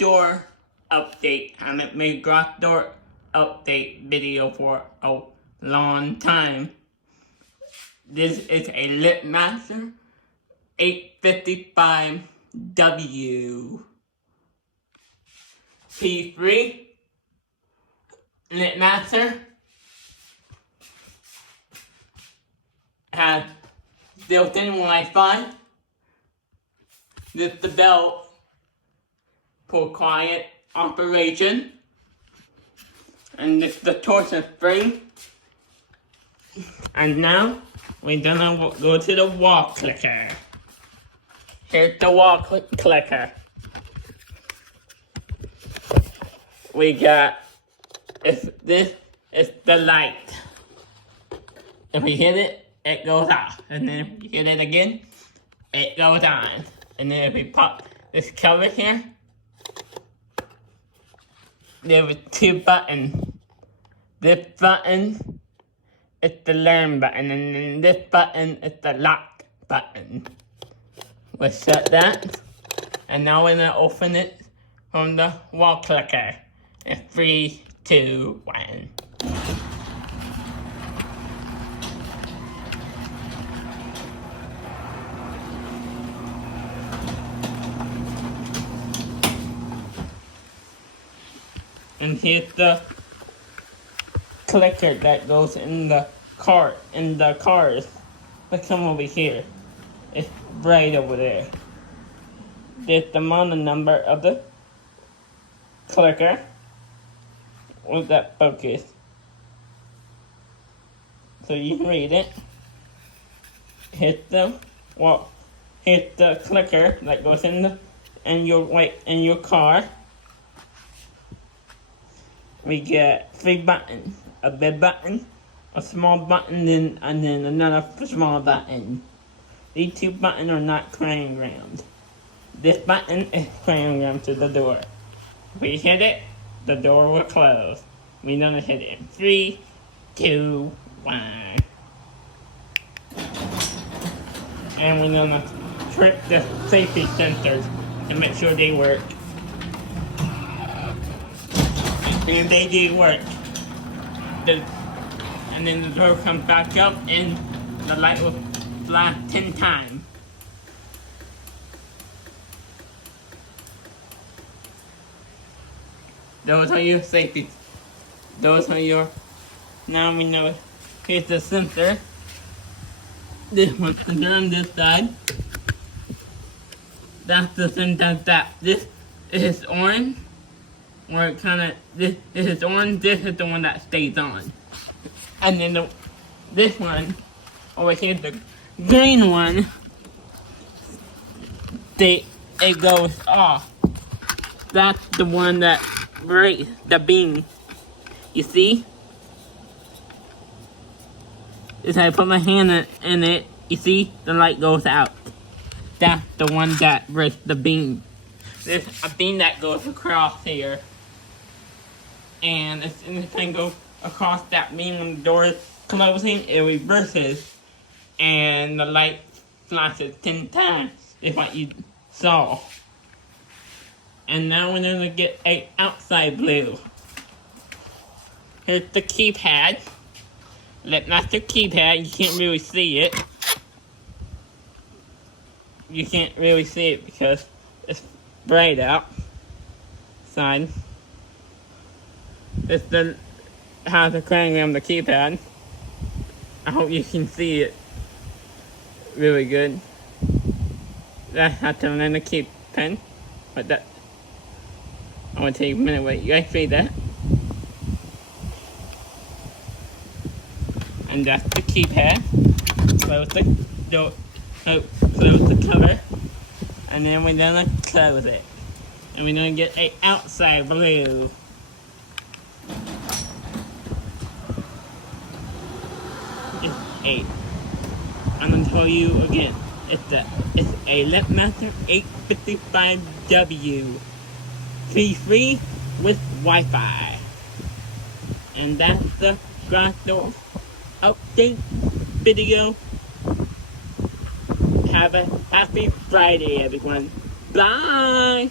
door update. I haven't made garage door update video for a long time. This is a LitMaster 855W P3 LitMaster. Has built-in Wi-Fi. This is the belt for quiet operation. And this is the torsion spring. And now we're gonna go to the wall clicker. Here's the wall clicker. We got, this is the light. If we hit it, it goes off. And then if we hit it again, it goes on. And then if we pop this cover here, there were two buttons. This button is the learn button, and then this button is the lock button. We'll shut that, and now we're gonna open it from the wall clicker. In 3, 2, 1. And here's the clicker that goes in the cart, in the cars. Let's come over here. It's right over there. There's the model number of the clicker. Where's that focus? So you can read it. Here's the clicker that goes in your car. We get 3 buttons, a big button, a small button, and then another small button. These 2 buttons are not cranogrammed. This button is cranogrammed to the door. If we hit it, the door will close. We're gonna hit it in 3, 2, 1. And we're gonna trip the safety sensors to make sure they work. And they do work. And then the door comes back up and the light will flash 10 times. Those are your safety. Those are your, now we know, here's the sensor. This one's on this side. That's the sensor that, this is orange. Or it kinda, this is orange, this is the one that stays on. And then this one, over here, the green one, it goes off. That's the one that breaks the beam. You see? If I put my hand in it, you see, the light goes out. That's the one that breaks the beam. There's a beam that goes across here. And if anything goes across that beam when the door is closing, it reverses. And the light flashes 10 times, is what you saw. And now we're gonna get a outside blue. Here's the keypad. LitMaster keypad, you can't really see it. You can't really see it because it's bright outside. It's how to cranograph the keypad. I hope you can see it really good. That's how to learn the keypad. But that, I want to take a minute. Wait, you guys see that? And that's the keypad. Close the door. Close the cover. And then we're gonna close it. And we're gonna get a outside blue. It's 8. I'm gonna tell you again. It's a LitMaster 855W P3 with Wi-Fi. And that's the garage door update video. Have a happy Friday, everyone. Bye!